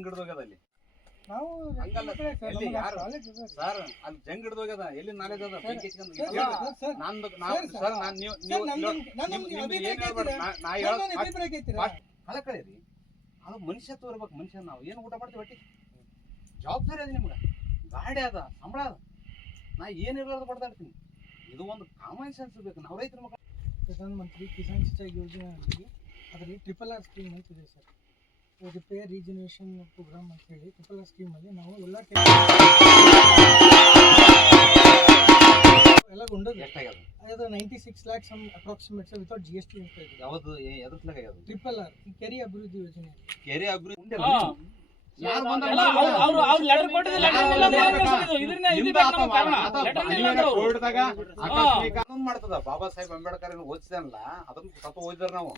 ಜಂಗ್ ಹಿಡ್ದೋಗ್ಯದ ಅಲ್ಲಿ? ನಾವು ಹಂಗಲ್ಲ, ಸರ್, ಎಲ್ಲಿ ಯಾರು? ಅಲ್ಲಿ ಜಂಗ್ ಹಿಡ್ದೋಗ್ಯದ ಎಲ್ಲಿ ನಾಲೆಜ್ ಅದ? ಬೆಂಕಿ ಹಚ್ಕೊಂಡ್ ಸರ್, ನಂದು ನಾವು ನಾನು ನೀವು ಏನ್ ಹೇಳ್ಬೇಡ? ನಾ- ಕಳೆ ಕಳೀರಿ. ಅದು ಮನುಷ್ಯತ್ವ ಇರ್ಬೇಕು ಮನುಷ್ಯ ನಾವು. ಏನು ಊಟ ಮಾಡ್ತೀವಿ ಹೊಟ್ಟಿ ಜವಾಬ್ದಾರಿ ಅದ ನಿಮ್ಗೆ. ಗಾಡಿ ಅದ ಸಂಬಳ ಅದ. ನಾ ಏನಿರೋದು ಬಡ್ದಾಡ್ತೀನಿ ಇದು ಒಂದು ಕಾಮನ್ ಸೆನ್ಸ್ ಬೇಕು. ನಾವು ರೈತರ ಮಕ್ಕಳು ಪ್ರಧಾನಮಂತ್ರಿ ಕಿಸಾನ್ ಸಿಂಚಾಯಿ ಯೋಜನೆ ಅದರಲ್ಲಿ ಟ್ರಿಪಲ್ ಆರ್ ಸ್ಕೀಮ್ ಅಂತ ಇದೆ ಸರ್. ರಿಪೇರ್ ರೀಜನೇಷನ್ ಪ್ರೋಗ್ರಾಮ್ ಅಂತ ಹೇಳಿ ಟ್ರಿಪಲ್ ಆರ್ ಸ್ಕೀಮ್ ಅಲ್ಲಿ ನಾವು ಎಲ್ಲ ಎಲ್ಲ ಗೊಂಡದ್ದು ಎಷ್ಟಾಗ್ಯದ? ಅದು ninety six lakhs some approximates without G S T ಅಂತ ಇದೆ. ಯಾವುದು ಟ್ರಿಪಲ್ ಆರ್ ಈ ಕೆರೆ ಅಭಿವೃದ್ಧಿ ಯೋಜನೆ. ಕೆರೆ ಅಭಿವೃದ್ಧಿ ನಮ್ಗೆ ಕಾನೂನು ಮಾಡ್ತದ ಬಾಬಾ ಸಾಹೇಬ್ ಅಂಬೇಡ್ಕರ್ ಓದಿಸಲ್ಲ ಅದನ್ನ ಸ್ವಲ್ಪ ಓದಿದ್ರ ನಾವು.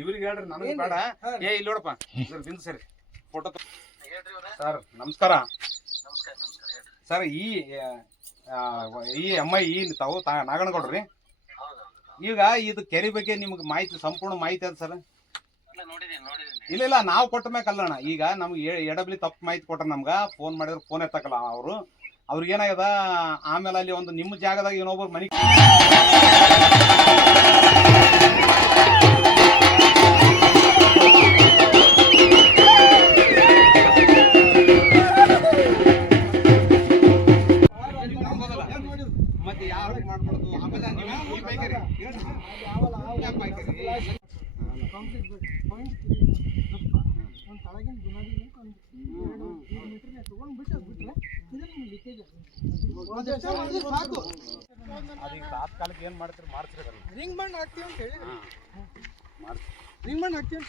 ಇವ್ರಿಗೆ ಹೇಳ್ರಿ ನನಗೆ ಬೇಡ. ಏ ಇಲ್ಲಿ ನೋಡಪ್ಪ. ಬಿಂದು ಸರಿ. ಫೋಟೋ ಸರ್ ನಮಸ್ಕಾರ. ಸರ್ ಈ ಈ ಅಮ್ಮ ಈ ತಾವು ತಾ ನಾಗನಗೌಡ್ರಿ ಈಗ ಇದು ಕೆರೆ ಬಗ್ಗೆ ನಿಮ್ಗೆ ಮಾಹಿತಿ ಸಂಪೂರ್ಣ ಮಾಹಿತಿ ಅದ ಸರ್? ಇಲ್ಲ ಇಲ್ಲ, ನಾವು ಕೊಟ್ಟ ಮೇಲೆ ಈಗ ನಮ್ಗೆ ಎಡಬ್ಲಿ ತಪ್ಪು ಮಾಹಿತಿ ಕೊಟ್ರ ನಮ್ಗ ಫೋನ್ ಮಾಡಿದ್ರೆ ಫೋನ್ ಎತ್ತಕಲ್ಲ ಅವರು. ಅವ್ರಿಗೆ ಏನಾಗ್ಯದ, ಆಮೇಲೆ ಅಲ್ಲಿ ಒಂದು ನಿಮ್ಮ ಜಾಗದಾಗ ಏನೋ ಮನಿ ಪಾಯಿಂಟ್ ದಪ್ಪ ಒಂದು ತಳಗಿನ ಗುಲಾಬಿ ಒಂದು ಎರಡು ಮೂರು ಮೀಟರ್ನ ತೊಗೊಂಡು ಬಿಟ್ಟು ಅದು ಬಿಟ್ರೆ ಇದರಲ್ಲಿ ಲೀಕೇಜ್ ಸಾಕು ಅದೀಗ ತಾತ್ಕಾಲಿಕ ಏನ್ ಮಾಡ್ತೀರಿ? ಮಾಡ್ತೀರಿ ರಿಂಗ್ ಬಣ್ಣ ಹಾಕ್ತೀವಿ ಅಂತ ಹೇಳಿ ರಿಂಗ್ ಬಣ್ಣ ಹಾಕ್ತೀವಿ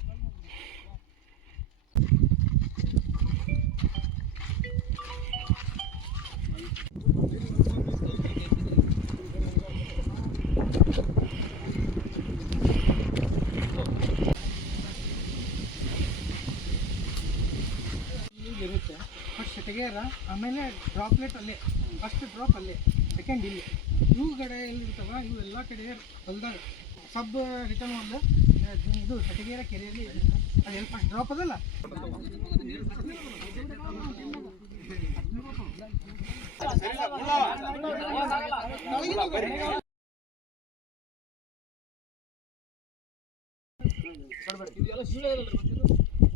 ಇರುತ್ತೆ. ಫಸ್ಟ್ ಸೆಟಗೇರ ಆಮೇಲೆ ಡ್ರಾಪ್ಲೆಟ್ ಅಲ್ಲೇ ಫಸ್ಟ್ ಡ್ರಾಪ್ ಅಲ್ಲೇ ಸೆಕೆಂಡ್ ಇಲ್ಲಿ. ಇವು ಕಡೆ ಎಲ್ಲಿರ್ತವ? ಇವು ಎಲ್ಲ ಕಡೆ ಹೊಲ್ದಾಗ ಸಬ್ ರಿಟರ್ನ್ ಒಂದು, ಇದು ಸೆಟಗೇರ ಕೆರೆಯಲ್ಲಿ ಅದು ಫಸ್ಟ್ ಡ್ರಾಪ್ ಅದಲ್ಲ?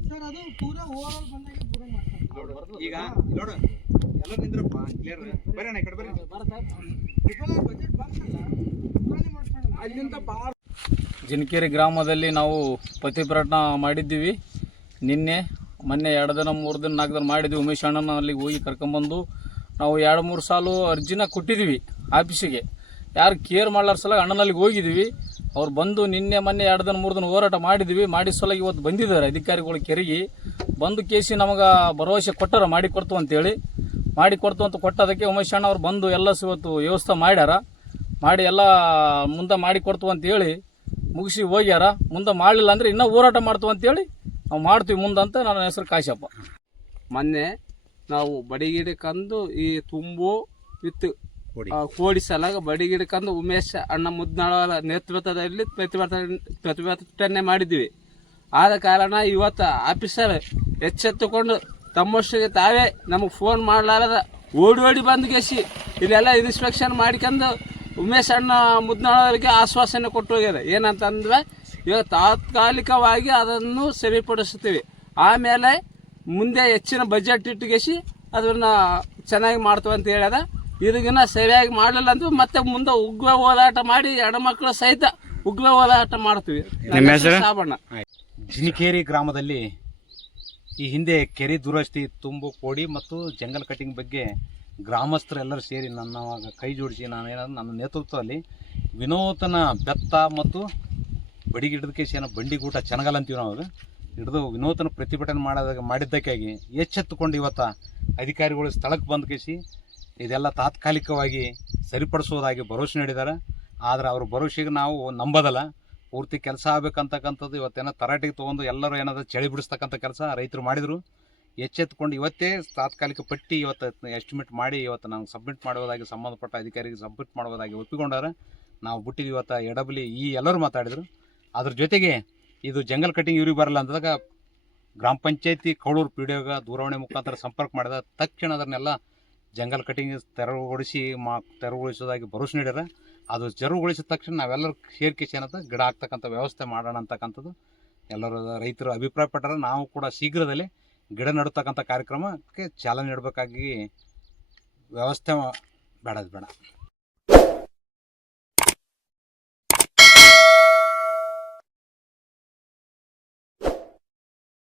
ಸರ್ ಅದು ಪೂರಾ ಓವರ್ ಆಲ್ ಬಂದಾಗ ಪೂರಾ ಮಾಡ್ತಾರೆ. ಈಗ ನೋಡು ಎಲ್ಲ ನಿಂದ್ರಪ್ಪ ಕ್ಲಿಯರ್ ಅಣ್ಣ ಈ ಕಡೆ ಬಜೆಟ್ ಬಂತಲ್ಲ ಪೂರಾನೇ ಅಲ್ಲಿಂದ ಜಿನಕೇರಿ ಗ್ರಾಮದಲ್ಲಿ ನಾವು ಪ್ರತಿಭಟನ ಮಾಡಿದ್ದೀವಿ. ನಿನ್ನೆ ಮೊನ್ನೆ ಎರಡು ದಿನ ಮೂರು ದಿನ ನಾಲ್ಕು ದಿನ ಮಾಡಿದ್ವಿ. ಉಮೇಶ್ ಅಣ್ಣನ ಅಲ್ಲಿಗೆ ಹೋಗಿ ಕರ್ಕೊಂಬಂದು ನಾವು ಎರಡು ಮೂರು ಸಾಲು ಅರ್ಜಿನ ಕೊಟ್ಟಿದ್ದೀವಿ ಆಫೀಸಿಗೆ. ಯಾರು ಕೇರ್ ಮಾಡ್ಲಾರ ಸಲ ಅಣ್ಣನಲ್ಲಿಗೆ ಹೋಗಿದ್ದೀವಿ. ಅವ್ರು ಬಂದು ನಿನ್ನೆ, ಮೊನ್ನೆ, ಎರಡು ದಿನ, ಮೂರು ದಿನ ಹೋರಾಟ ಮಾಡಿದ್ವಿ ಮಾಡಿ ಸಲ ಇವತ್ತು ಬಂದಿದ್ದಾರೆ ಅಧಿಕಾರಿಗಳು ಕೆರೆಗೆ. ಬಂದು ಕೇಸಿ ನಮಗೆ ಭರವಸೆ ಕೊಟ್ಟಾರ, ಮಾಡಿ ಕೊಡ್ತು ಅಂತೇಳಿ. ಮಾಡಿ ಕೊಡ್ತು ಅಂತ ಕೊಟ್ಟದಕ್ಕೆ ಉಮೇಶ್ ಅಣ್ಣ ಅವ್ರು ಬಂದು ಎಲ್ಲ ಇವತ್ತು ವ್ಯವಸ್ಥೆ ಮಾಡ್ಯಾರ. ಮಾಡಿ ಎಲ್ಲ ಮುಂದೆ ಮಾಡಿ ಕೊಡ್ತು ಅಂತೇಳಿ ಮುಗಿಸಿ ಹೋಗ್ಯಾರ. ಮುಂದೆ ಮಾಡಲಿಲ್ಲ ಅಂದ್ರೆ ಇನ್ನೂ ಹೋರಾಟ ಮಾಡ್ತು ಅಂತೇಳಿ ನಾವು ಮಾಡ್ತೀವಿ ಮುಂದೆ ಅಂತ ನನ್ನ ಹೆಸರು ಕಾಶಪ್ಪ. ಮೊನ್ನೆ ನಾವು ಬಡಿಗಿಡಕಂದು ಈ ತುಂಬು ವಿತ್ ಕೋಡಿ. ಬಡಿ ಸಲಾಗ ಬಡಿಗಿಡಕಂದು ಉಮೇಶ್, ಅಣ್ಣ ಮುದ್ನಾಳ ನೇತೃತ್ವದಲ್ಲಿ ಪ್ರತಿಭಟನೆ ಪ್ರತಿಭಟನೆ ಮಾಡಿದ್ವಿ. ಆದ ಕಾರಣ ಇವತ್ತು ಆಫೀಸರ್ ಎಚ್ಚೆತ್ತುಕೊಂಡು ತಮ್ಮಷ್ಟಿಗೆ ತಾವೇ ನಮಗೆ ಫೋನ್ ಮಾಡಲಾರದ ಓಡಿ ಓಡಿ ಬಂದು ಗೆಸಿ ಇಲ್ಲೆಲ್ಲ ಇನ್ಸ್ಪೆಕ್ಷನ್ ಮಾಡ್ಕೊಂಡು ಉಮೇಶ್, ಅಣ್ಣ ಮುದ್ನಾಳವರಿಗೆ ಆಶ್ವಾಸನೆ ಕೊಟ್ಟು ಹೋಗ್ಯಾರ. ಏನಂತಂದ್ರೆ ಇವಾಗ ತಾತ್ಕಾಲಿಕವಾಗಿ ಅದನ್ನು ಸರಿಪಡಿಸ್ತೀವಿ. ಆಮೇಲೆ ಮುಂದೆ ಹೆಚ್ಚಿನ ಬಜೆಟ್ ಇಟ್ಟುಗೆಸಿ ಅದನ್ನು ಚೆನ್ನಾಗಿ ಮಾಡ್ತೀವಿ ಅಂತ ಹೇಳ್ಯದ ಇದಕ್ಕಿನ್ನ ಸರಿಯಾಗಿ ಮಾಡಲಿಲ್ಲ ಅಂದ್ರೆ ಮತ್ತೆ ಮುಂದೆ ಉಗ್ರ ಹೋರಾಟ ಮಾಡಿ ಹೆಣ್ಮಕ್ಳು ಸಹಿತ ಉಗ್ರ ಹೋರಾಟ ಮಾಡ್ತೀವಿ. ನನ್ನ ಹೆಸರು? ಸಾಬಣ್ಣ ಜಿನಿಕೇರಿ ಗ್ರಾಮದಲ್ಲಿ ಈ ಹಿಂದೆ ಕೆರೆ ದುರಸ್ತಿ ತುಂಬು ಕೋಡಿ ಮತ್ತು ಜಂಗಲ್ ಕಟಿಂಗ್ ಬಗ್ಗೆ ಗ್ರಾಮಸ್ಥರೆಲ್ಲರೂ ಸೇರಿ ನನ್ನ ಕೈ ಜೋಡಿಸಿ ನಾನು ಏನಾದ್ರು ನನ್ನ ನೇತೃತ್ವದಲ್ಲಿ ವಿನೂತನ ಬೆತ್ತ ಮತ್ತು ಬಡಿಗೆ ಹಿಡಿದಕ್ಕೆ ಏನೋ ಬಂಡಿಗೂಟ ಚೆನ್ನಗಲ್ ಅಂತೀವಿ ನಾವು ಅದು. ಹಿಡಿದು ವಿನೂತನ ಪ್ರತಿಭಟನೆ ಮಾಡೋದಾಗ ಮಾಡಿದ್ದಕ್ಕಾಗಿ ಎಚ್ಚೆತ್ತುಕೊಂಡು ಇವತ್ತು ಅಧಿಕಾರಿಗಳು ಸ್ಥಳಕ್ಕೆ ಬಂದು ಕೇಸಿ ಇದೆಲ್ಲ ತಾತ್ಕಾಲಿಕವಾಗಿ ಸರಿಪಡಿಸೋದಾಗಿ ಭರವಸೆ ನೀಡಿದ್ದಾರೆ. ಆದರೆ ಅವ್ರ ಭರವಸೆಗೆ ನಾವು ನಂಬೋದಲ್ಲ. ಪೂರ್ತಿ ಕೆಲಸ ಆಗಬೇಕಂತಕ್ಕಂಥದ್ದು ಇವತ್ತೇನೋ ತರಾಟೆಗೆ ತೊಗೊಂಡು ಎಲ್ಲರೂ ಏನಾದ್ರು ಚಳಿ ಬಿಡಿಸ್ತಕ್ಕಂಥ ಕೆಲಸ ರೈತರು ಮಾಡಿದರು. ಎಚ್ಚೆತ್ಕೊಂಡು ಇವತ್ತೇ ತಾತ್ಕಾಲಿಕ ಪಟ್ಟಿ ಇವತ್ತು ಎಸ್ಟಿಮೇಟ್ ಮಾಡಿ ಇವತ್ತು ನಾವು ಸಬ್ಮಿಟ್ ಮಾಡುವುದಾಗಿ ಸಂಬಂಧಪಟ್ಟ ಅಧಿಕಾರಿಗೆ ಸಬ್ಮಿಟ್ ಮಾಡುವುದಾಗಿ ಒಪ್ಪಿಕೊಂಡಾರೆ. ನಾವು ಬಿಟ್ಟಿದ್ದು ಇವತ್ತು ಎಡಬಲಿ ಈ ಎಲ್ಲರೂ ಮಾತಾಡಿದರು. ಅದ್ರ ಜೊತೆಗೆ ಇದು ಜಂಗಲ್ ಕಟ್ಟಿಂಗ್ ಇವ್ರಿಗೆ ಬರಲ್ಲ ಅಂದಾಗ ಗ್ರಾಮ ಪಂಚಾಯತಿ ಕೌಳೂರು ಪಿ ಡಿ ದೂರವಾಣಿ ಮುಖಾಂತರ ಸಂಪರ್ಕ ಮಾಡಿದ ತಕ್ಷಣ ಅದನ್ನೆಲ್ಲ ಜಂಗಲ್ ಕಟಿಂಗ್ ತೆರವುಗೊಳಿಸಿ ಮಾ, ತೆರವುಗೊಳಿಸೋದಾಗಿ ಭರವಸೆ ನೀಡ್ಯಾರ. ಅದು ತೆರವುಗೊಳಿಸಿದ ತಕ್ಷಣ ನಾವೆಲ್ಲರೂ ಸೇರ್ಕಿಸಿ ಏನಂತ ಗಿಡ ಆಗ್ತಕ್ಕಂಥ ವ್ಯವಸ್ಥೆ ಮಾಡೋಣ ಅಂತಕ್ಕಂಥದ್ದು ಎಲ್ಲರೂ ರೈತರು ಅಭಿಪ್ರಾಯಪಟ್ಟರೆ. ನಾವು ಕೂಡ ಶೀಘ್ರದಲ್ಲಿ ಗಿಡ ನೆಡತಕ್ಕಂಥ ಕಾರ್ಯಕ್ರಮಕ್ಕೆ ಚಾಲನೆ ನೀಡಬೇಕಾಗಿ ವ್ಯವಸ್ಥೆ ಬೇಡದು ಬೇಡ.